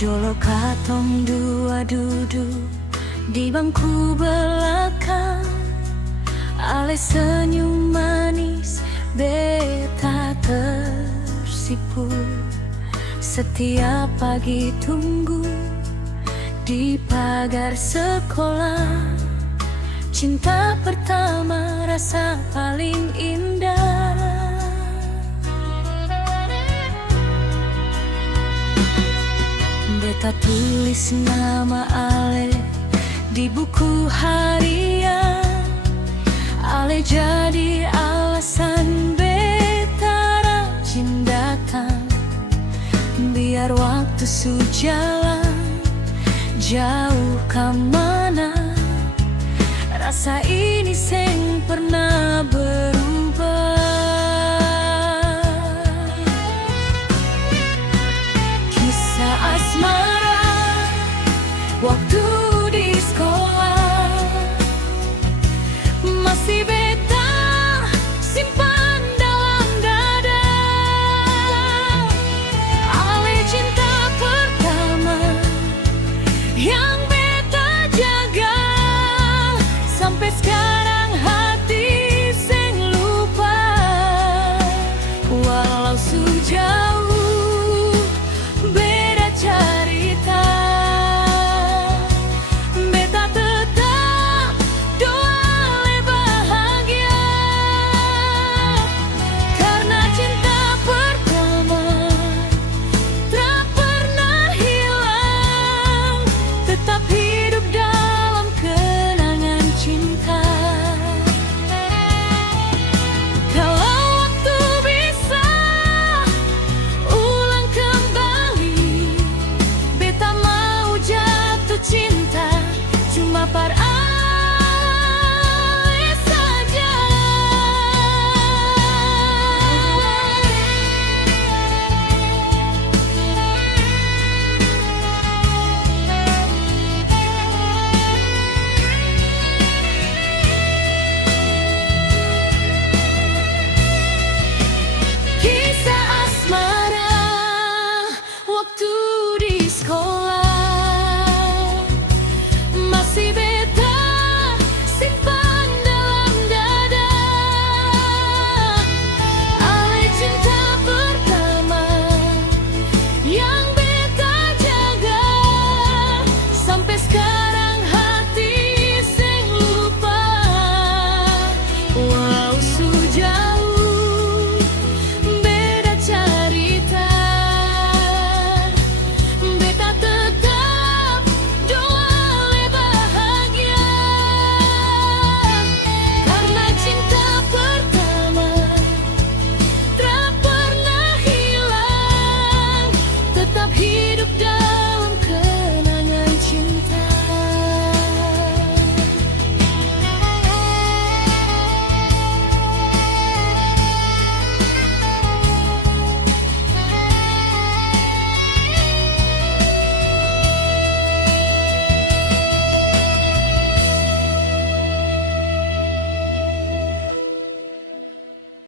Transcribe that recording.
Dulu katong dua duduk di bangku belakang, ale senyum manis beta tersipu. Setiap pagi tunggu di pagar sekolah, cinta pertama rasa paling indah. Beta tulis nama ale di buku harian, ale jadi alasan beta rajin datang. Biar waktu sujalan jauh kemana, rasa ini seng pernah berubah. Kisah asmara waktu di sekolah masih beta simpan dalam dada. Ale cinta pertama yang beta jaga, sampai sekarang hati seng lupa. Walau sejauh beda cerita, beta tetap doa le bahagia. Karena cinta pertama tak pernah hilang, tetap hidup dalam kenangan cinta. Kalau waktu bisa ulang kembali, beta mau jatuh cinta cuma par ale saja. Kisah asmara waktu